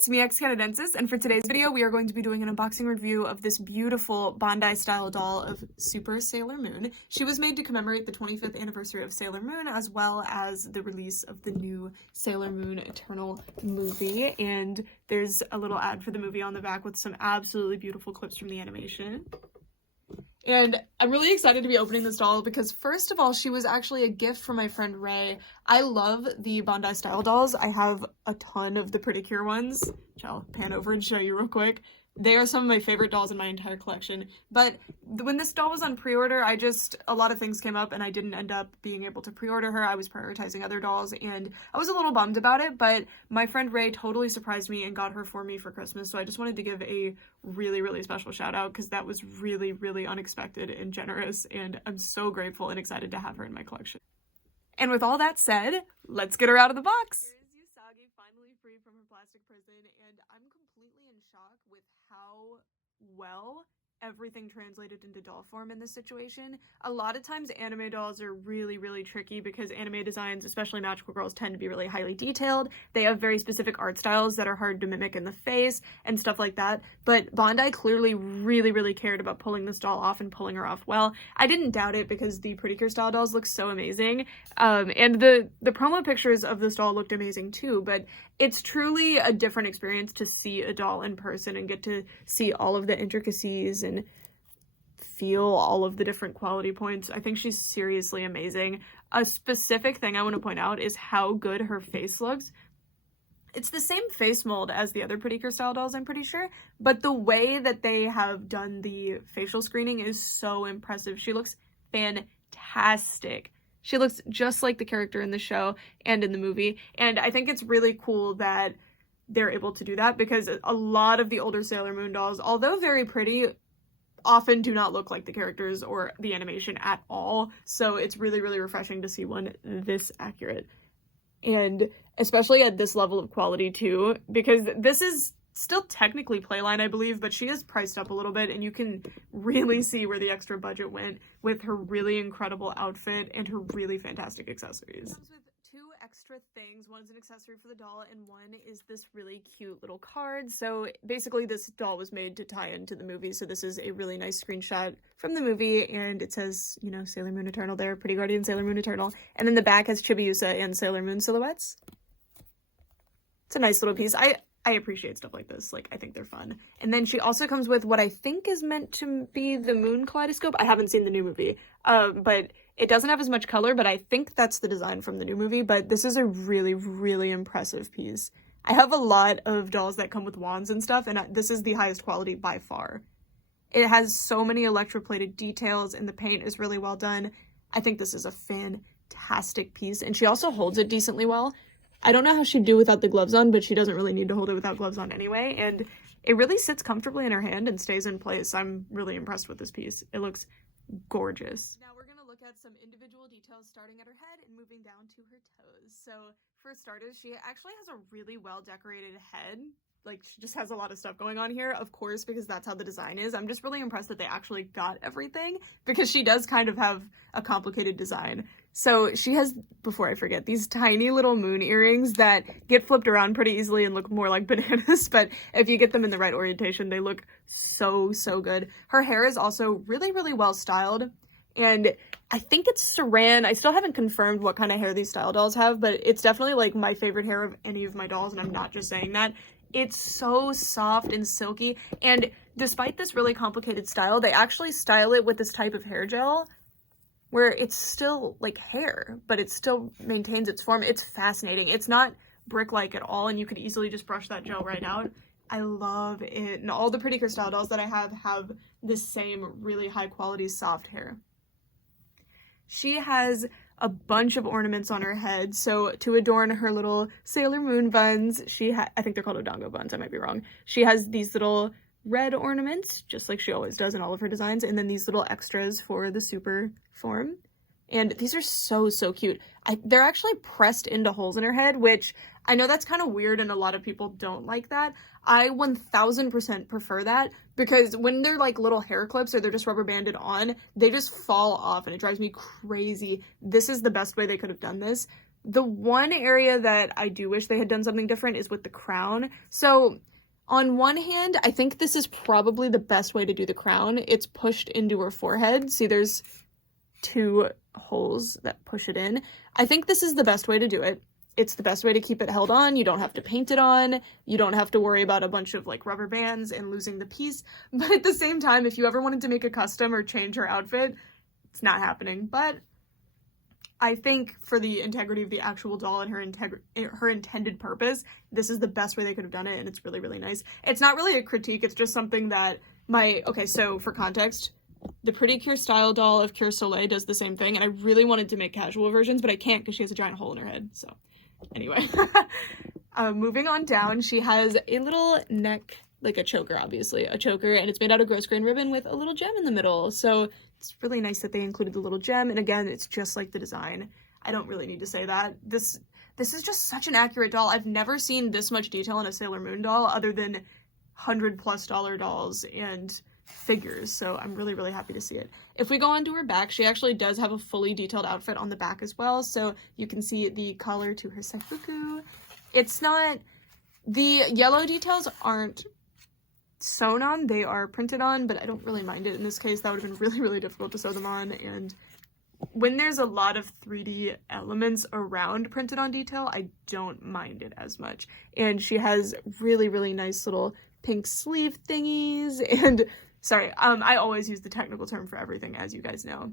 it's me, X Canadensis, and for today's video, we are going to be doing an unboxing review of this beautiful Bandai Style doll of Super Sailor Moon. She was made to commemorate the 25th anniversary of Sailor Moon, as well as the release of the new Sailor Moon Eternal movie, and there's a little ad for the movie on the back with some absolutely beautiful clips from the animation. And I'm really excited to be opening this doll because, first of all, she was actually a gift from my friend Ray. I love the Bandai Style dolls. I have a ton of the Pretty Cure ones, which I'll pan over and show you real quick. They are some of my favorite dolls in my entire collection. But when this doll was on pre-order, a lot of things came up and I didn't end up being able to pre-order her. I was prioritizing other dolls and I was a little bummed about it, but my friend Ray totally surprised me and got her for me for Christmas. So I just wanted to give a really, really special shout out because that was really, really unexpected and generous. And I'm so grateful and excited to have her in my collection. And with all that said, let's get her out of the box. Finally free from her plastic prison, and I'm completely in shock with how well everything translated into doll form in this situation. A lot of times anime dolls are really, really tricky because anime designs, especially magical girls, tend to be really highly detailed. They have very specific art styles that are hard to mimic in the face and stuff like that. But Bandai clearly really, really cared about pulling this doll off and pulling her off well. I didn't doubt it because the Pretty Cure style dolls look so amazing. And the promo pictures of this doll looked amazing too, but it's truly a different experience to see a doll in person and get to see all of the intricacies and feel all of the different quality points. I think she's seriously amazing. A specific thing I want to point out is how good her face looks. It's the same face mold as the other Pretty Cure style dolls, I'm pretty sure, but the way that they have done the facial screening is so impressive. She looks fantastic. She looks just like the character in the show and in the movie, and I think it's really cool that they're able to do that because a lot of the older Sailor Moon dolls, although very pretty, often do not look like the characters or the animation at all. So it's really, really refreshing to see one this accurate. And especially at this level of quality too, because this is still technically Playline, I believe, but she is priced up a little bit and you can really see where the extra budget went with her really incredible outfit and her really fantastic accessories. It comes with two extra things. One is an accessory for the doll and one is this really cute little card. So basically this doll was made to tie into the movie. So this is a really nice screenshot from the movie and it says, you know, Sailor Moon Eternal there, Pretty Guardian Sailor Moon Eternal. And then the back has Chibiusa and Sailor Moon silhouettes. It's a nice little piece. I appreciate stuff like this. Like, I think they're fun. And then she also comes with what I think is meant to be the moon kaleidoscope. I haven't seen the new movie, but it doesn't have as much color, but I think that's the design from the new movie. But this is a really, really impressive piece. I have a lot of dolls that come with wands and stuff, and this is the highest quality by far. It has so many electroplated details, and the paint is really well done. I think this is a fantastic piece, and she also holds it decently well. I don't know how she'd do without the gloves on, but she doesn't really need to hold it without gloves on anyway, and it really sits comfortably in her hand and stays in place. I'm really impressed with this piece. It looks gorgeous. Now we're going to look at some individual details starting at her head and moving down to her toes. So for starters, she actually has a really well decorated head. Like, she just has a lot of stuff going on here, of course, because that's how the design is. I'm just really impressed that they actually got everything because she does kind of have a complicated design. So she has, before I forget, these tiny little moon earrings that get flipped around pretty easily and look more like bananas, but if you get them in the right orientation, they look so, so good. Her hair is also really, really well styled, and I think it's saran. I still haven't confirmed what kind of hair these style dolls have, but it's definitely like my favorite hair of any of my dolls, and I'm not just saying that. It's so soft and silky, and despite this really complicated style, they actually style it with this type of hair gel where it's still like hair, but it still maintains its form. It's fascinating. It's not brick-like at all, and you could easily just brush that gel right out. I love it. And all the Pretty Cure style dolls that I have this same really high-quality soft hair. She has a bunch of ornaments on her head, so to adorn her little Sailor Moon buns, I think they're called Odongo buns, I might be wrong. She has these little red ornaments, just like she always does in all of her designs, and then these little extras for the super form. And these are so, so cute. They're actually pressed into holes in her head, which I know that's kind of weird and a lot of people don't like that. I 1000% prefer that because when they're like little hair clips or they're just rubber banded on, they just fall off and it drives me crazy. This is the best way they could have done this. The one area that I do wish they had done something different is with the crown. So on one hand, I think this is probably the best way to do the crown. It's pushed into her forehead. See, there's 2 holes that push it in. I think this is the best way to do it. It's the best way to keep it held on. You don't have to paint it on. You don't have to worry about a bunch of like rubber bands and losing the piece. But at the same time, if you ever wanted to make a custom or change her outfit, it's not happening. But I think for the integrity of the actual doll and her intended purpose, this is the best way they could have done it, and it's really, really nice. It's not really a critique, it's just something that okay, so for context, the Pretty Cure Style doll of Cure Soleil does the same thing, and I really wanted to make casual versions, but I can't because she has a giant hole in her head, so anyway. Moving on down, she has a little neck, like a choker, obviously, a choker, and it's made out of gross grain ribbon with a little gem in the middle, so it's really nice that they included the little gem, and again, it's just like the design. I don't really need to say that. This is just such an accurate doll. I've never seen this much detail in a Sailor Moon doll other than $100+ dolls and figures, so I'm really, really happy to see it. If we go on to her back, she actually does have a fully detailed outfit on the back as well, so you can see the collar to her seifuku. It's not, the yellow details aren't sewn on, they are printed on, but I don't really mind it in this case. That would have been really, really difficult to sew them on, and when there's a lot of 3D elements around printed on detail, I don't mind it as much. And she has really, really nice little pink sleeve thingies, and sorry, I always use the technical term for everything, as you guys know.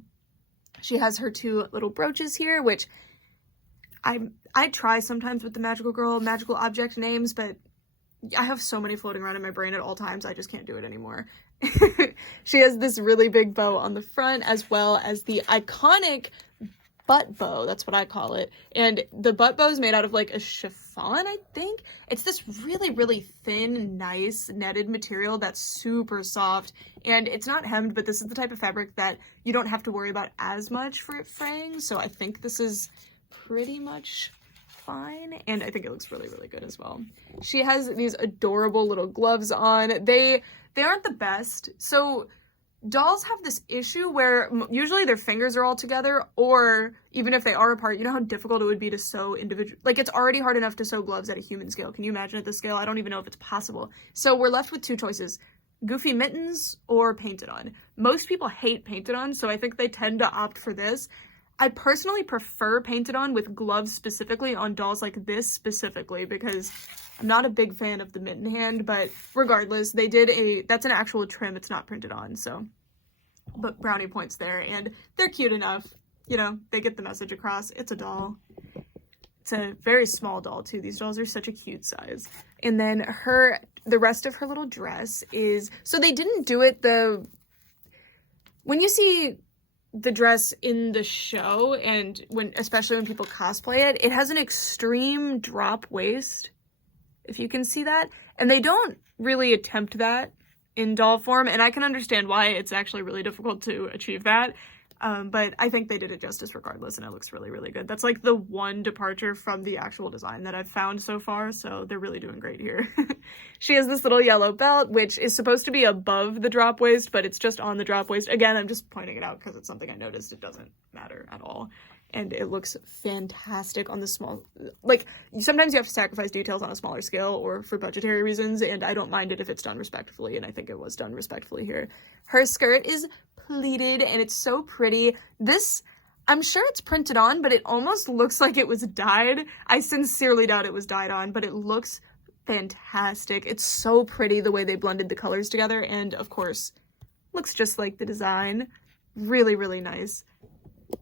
She has her 2 little brooches here, which I try sometimes with the magical object names, but I have so many floating around in my brain at all times, I just can't do it anymore. She has this really big bow on the front, as well as the iconic butt bow, that's what I call it. And the butt bow is made out of like a chiffon, I think. It's this really, really thin, nice netted material that's super soft. And it's not hemmed, but this is the type of fabric that you don't have to worry about as much for it fraying. So I think this is pretty much fine, and I think it looks really, really good as well. She has these adorable little gloves on. They aren't the best. So dolls have this issue where usually their fingers are all together, or even if they are apart, you know how difficult it would be to sew individual, like it's already hard enough to sew gloves at a human scale. Can you imagine at this scale? I don't even know if it's possible. So we're left with 2 choices: goofy mittens or painted on. Most people hate painted on, so I think they tend to opt for this. I personally prefer painted on with gloves specifically on dolls like this specifically, because I'm not a big fan of the mitten hand, but regardless, they did that's an actual trim, it's not printed on, so, but brownie points there, and they're cute enough, you know, they get the message across. It's a doll. It's a very small doll too. These dolls are such a cute size. And then the rest of her little dress is, so they didn't do it when you see the dress in the show, and especially when people cosplay it, it has an extreme drop waist, if you can see that, and they don't really attempt that in doll form, and I can understand why. It's actually really difficult to achieve that, but I think they did it justice regardless, and it looks really, really good. That's like the one departure from the actual design that I've found so far, so they're really doing great here. She has this little yellow belt, which is supposed to be above the drop waist, but it's just on the drop waist. Again, I'm just pointing it out because it's something I noticed. It doesn't matter at all. And it looks fantastic on the small, like, sometimes you have to sacrifice details on a smaller scale or for budgetary reasons, and I don't mind it if it's done respectfully, and I think it was done respectfully here. Her skirt is pleated, and it's so pretty. This, I'm sure it's printed on, but it almost looks like it was dyed. I sincerely doubt it was dyed on, but it looks fantastic. It's so pretty the way they blended the colors together, and of course, looks just like the design. Really, really nice.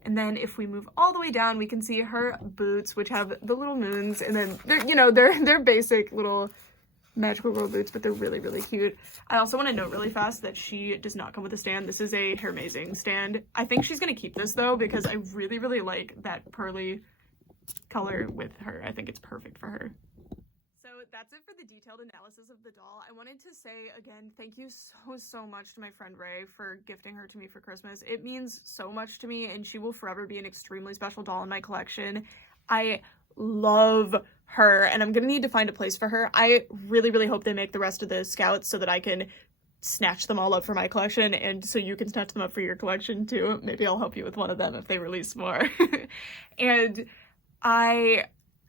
And then if we move all the way down, we can see her boots, which have the little moons, and then they're basic little Magical Girl boots, but they're really, really cute. I also want to note really fast that she does not come with a stand. This is a Hair Amazing stand. I think she's going to keep this though, because I really, really like that pearly color with her. I think it's perfect for her. So that's it for the detailed analysis of the doll. I wanted to say again, thank you so much to my friend Ray for gifting her to me for Christmas. It means so much to me, and she will forever be an extremely special doll in my collection. I love her, and I'm gonna need to find a place for her. I really, really hope they make the rest of the scouts so that I can snatch them all up for my collection, and so you can snatch them up for your collection too. Maybe I'll help you with one of them if they release more. And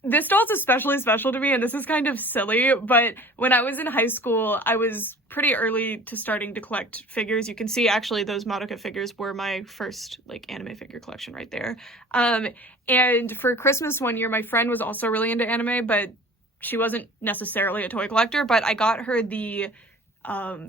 This doll's especially special to me, and this is kind of silly, but when I was in high school, I was pretty early to starting to collect figures. You can see, actually, those Madoka figures were my first, like, anime figure collection right there. And for Christmas one year, my friend was also really into anime, but she wasn't necessarily a toy collector, but I got her the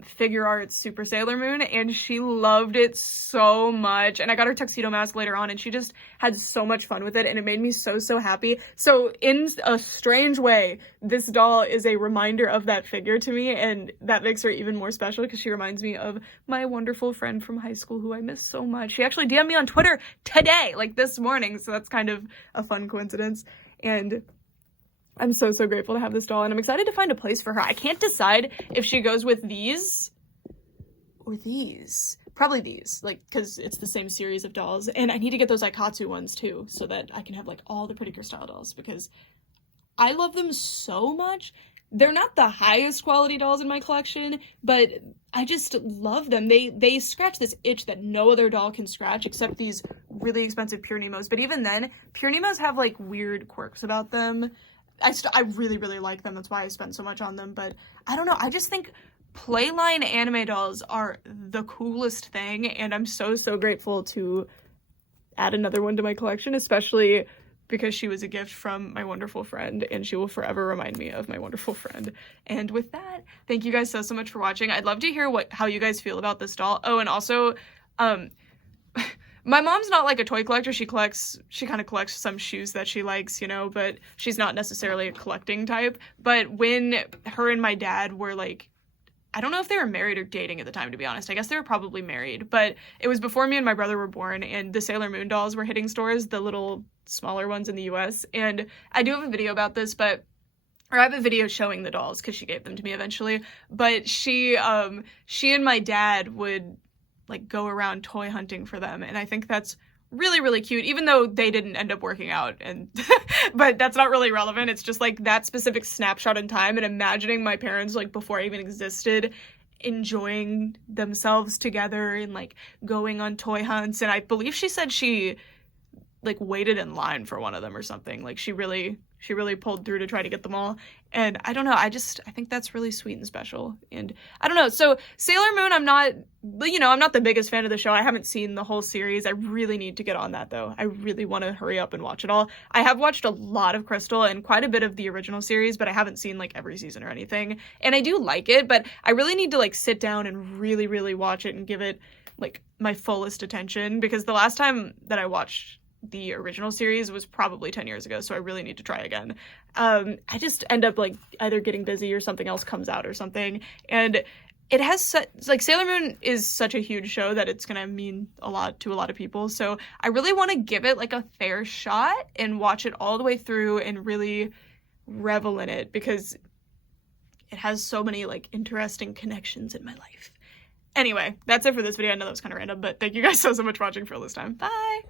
Figure Arts Super Sailor Moon, and she loved it so much. And I got her tuxedo mask later on, and she just had so much fun with it, and it made me so happy. So in a strange way, this doll is a reminder of that figure to me, and that makes her even more special because she reminds me of my wonderful friend from high school who I miss so much. She actually DM'd me on Twitter today, like this morning, so that's kind of a fun coincidence. And I'm so grateful to have this doll, and I'm excited to find a place for her. I can't decide if she goes with these or these. Probably these, like, because it's the same series of dolls. And I need to get those Aikatsu ones, too, so that I can have, like, all the Pretty Cure style dolls, because I love them so much. They're not the highest quality dolls in my collection, but I just love them. They scratch this itch that no other doll can scratch, except these really expensive Pure Nemos. But even then, Pure Nemos have, like, weird quirks about them. I really like them. That's why I spent so much on them. But I don't know. I just think Playline anime dolls are the coolest thing. And I'm so grateful to add another one to my collection, especially because she was a gift from my wonderful friend. And she will forever remind me of my wonderful friend. And with that, thank you guys so much for watching. I'd love to hear how you guys feel about this doll. Oh, and also, my mom's not like a toy collector. She kind of collects some shoes that she likes, you know, but she's not necessarily a collecting type. But when her and my dad were like, I don't know if they were married or dating at the time, to be honest. I guess they were probably married, but it was before me and my brother were born, and the Sailor Moon dolls were hitting stores, the little smaller ones in the US. And I do have a video about this, or I have a video showing the dolls because she gave them to me eventually. But she and my dad would like go around toy hunting for them, and I think that's really cute, even though they didn't end up working out, and but that's not really relevant. It's just like that specific snapshot in time, and imagining my parents, like before I even existed, enjoying themselves together and like going on toy hunts. And I believe she said she like waited in line for one of them or something. Like she really pulled through to try to get them all. And I don't know, I think that's really sweet and special. And I don't know, so Sailor Moon, I'm not the biggest fan of the show. I haven't seen the whole series. I really need to get on that, though. I really want to hurry up and watch it all. I have watched a lot of Crystal and quite a bit of the original series, but I haven't seen like every season or anything. And I do like it, but I really need to like sit down and really watch it and give it like my fullest attention, because the last time that I watched the original series was probably 10 years ago, so I really need to try again. I just end up like either getting busy or something else comes out or something, and it has like Sailor Moon is such a huge show that it's gonna mean a lot to a lot of people, so I really want to give it like a fair shot and watch it all the way through and really revel in it, because it has so many like interesting connections in my life. Anyway, that's it for this video. I know that was kind of random, but thank you guys so much for watching for all this time. Bye!